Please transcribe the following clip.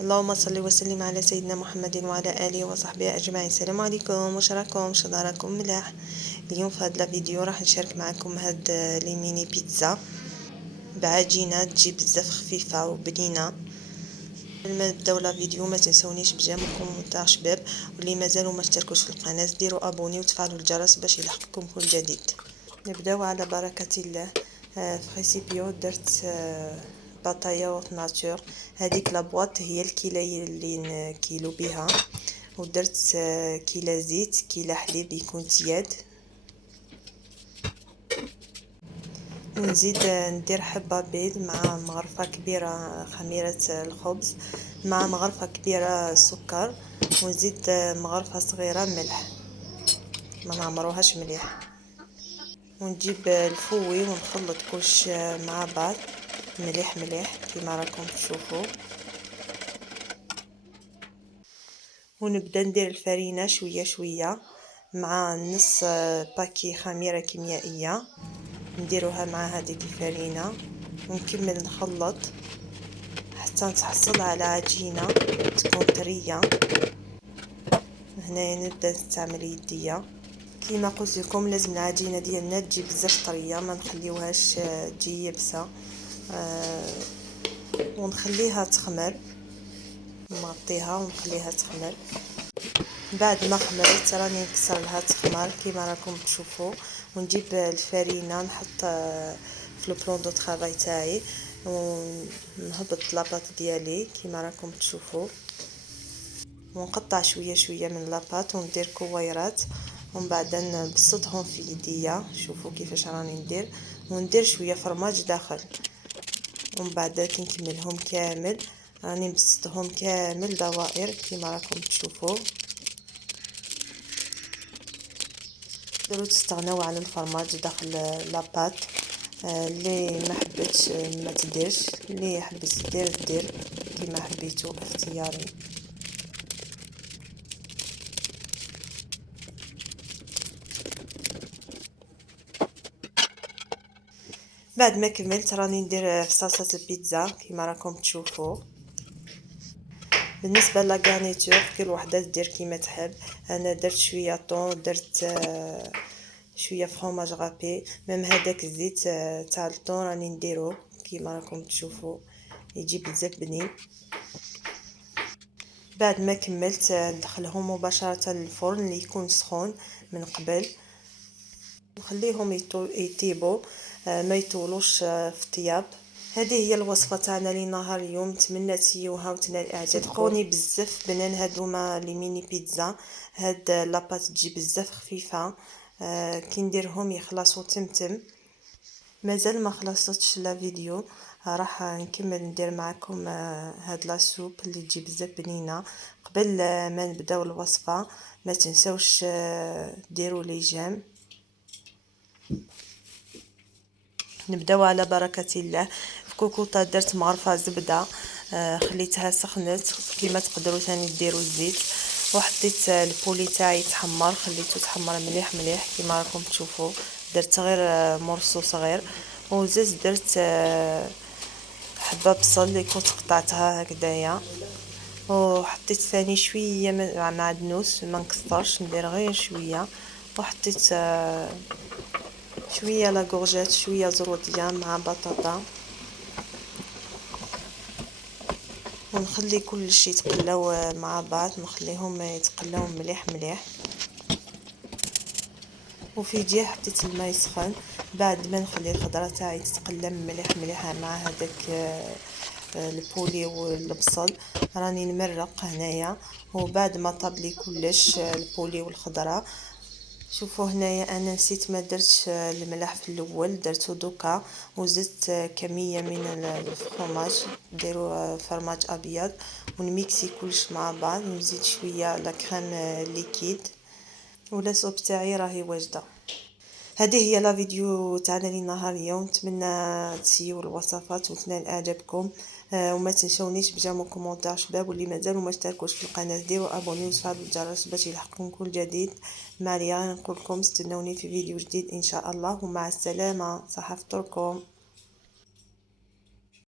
اللهم صل وسلم على سيدنا محمد وعلى آله وصحبه أجمعين. السلام عليكم، واش راكم؟ شداركم ملاح؟ اليوم في هذا الفيديو راح نشارك معكم هاد لي ميني بيتزا بعجينه تجي بزاف خفيفه وبنينه. قبل ما نبداو لا فيديو ما تنسونيش بجيمكم تاع شباب، واللي مازالوا ما اشتركوش في القناه ديروا ابوني وتفعلوا الجرس باش يلحقكم كل جديد. نبداو على بركه الله. في ريسيبيو درت بطايا ناتور، هذيك لابواط هي الكيله اللي نكيلو بها، ودرت كيله زيت، كيله حليب يكون تياد، ونزيد ندير حبه بيض مع مغرفه كبيره خميره الخبز مع مغرفه كبيره سكر، ونزيد مغرفه صغيره ملح، ما نعمروهاش مليح، ونجيب الفوي ونخلط كلش مع بعض مليح مليح كيما راكم تشوفوا، ونبدا ندير الفرينه شويه شويه مع نص باكي خميره كيميائيه نديروها مع هذيك الفرينه، ونكمل نخلط حتى نتحصل على عجينه تكون طريه. هنا نبدا نستعمل يديا كيما قلت لكم، لازم العجينه ديالنا تجي بزاف طريه، ما نخليوهاش تجي يبسه. ونخليها تخمر، نغطيها ونخليها تخمر. بعد ما خمرت راني نكسر لها تخمر كيما راكم تشوفوا، ونجيب الفرينه نحط في البلون دو طرافاي تاعي ونهبط لاباط ديالي كيما راكم تشوفوا، ونقطع شويه شويه من لاباط وندير كويرات، ومن بعد نبسطهم في يديا. شوفوا كيفاش راني وندير شويه فرماج داخل، ومن بعد كي نكملهم كامل راني نبسطهم كامل دوائر كيما راكم تشوفوا. تقدروا تستغنوا على الفرماج داخل لاباط، اللي ما حبتش ما تديرش، اللي حبت دير كيما حبيتو اختياري. بعد ما كملت راني ندير في صلصه البيتزا كيما راكم تشوفوا. بالنسبه لاغانيتور كل وحده دير كيما تحب، انا درت شويه طون، درت شويه فرomاج غابي، ميم هذاك الزيت تاع الطون راني نديروه كيما راكم تشوفوا يجي بزاف بنين. بعد ما كملت ندخلهم مباشره للفرن اللي يكون سخون من قبل، نخليهم يطيبوا ما يطولوش في الطياب. هذه هي الوصفه تاعنا لنهار اليوم، نتمنى تسيوها وتنال اعجابكم. صدقوني بزاف بنان هادوما لي ميني بيتزا، هاد لاباط تجي بزاف خفيفه، كي نديرهم يخلصوا تمتم. مازال ما خلصتش لا فيديو، راح نكمل ندير معكم هاد لا سوب اللي تجي بزاف بنينه. قبل ما نبداو الوصفه ما تنسوش ديروا لي جيم. نبداو على بركه الله. في كوكوطه درت مغرفه زبده، خليتها سخنت كيما تقدروا ثاني ديروا الزيت، وحطيت البولي تاعي يتحمر، خليته يتحمر مليح مليح كيما راكم تشوفوا. درت غير مرصو صغير، وزز درت حبه بصل اللي كنت قطعتها هكذايا، وحطيت ثاني شويه معدنوس، ما نكثرش ندير غير شويه، وحطيت شويه لاكورجيت، شويه زروديه مع بطاطا، ونخلي كل شيء يتقلاو مع بعض، نخليهم يتقلاو مليح مليح. وفي جهه حطيت الماء يسخن، بعد ما نخلي الخضره تاعي تتقلى مليح مليح مع هذاك البولي والبصل، راني نمرق هنايا. وبعد ما طاب لي كلش البولي والخضره، شوفوا هنايا انا نسيت ما درتش الملح في الاول، درته دوكا، وزدت كميه من الفرماج، ديروا فرماج ابيض، ونميكسي كلش مع بعض، نزيد شويه لا كريم ليكيد، ولا سوب تاعي راهي واجده. هذه هي لا فيديو تاعنا لنهار اليوم، نتمنى تسيو الوصفات وتنال اعجابكم. وما تنسونيش بجمع كومونتير شباب، واللي مازالوا ما اشتركوش في القناه ديروا ابوني وتفعلوا الجرس باش يلحقكم كل جديد. مع ليا نقول لكم استنوني في فيديو جديد ان شاء الله، ومع السلامه، صحه فطوركم.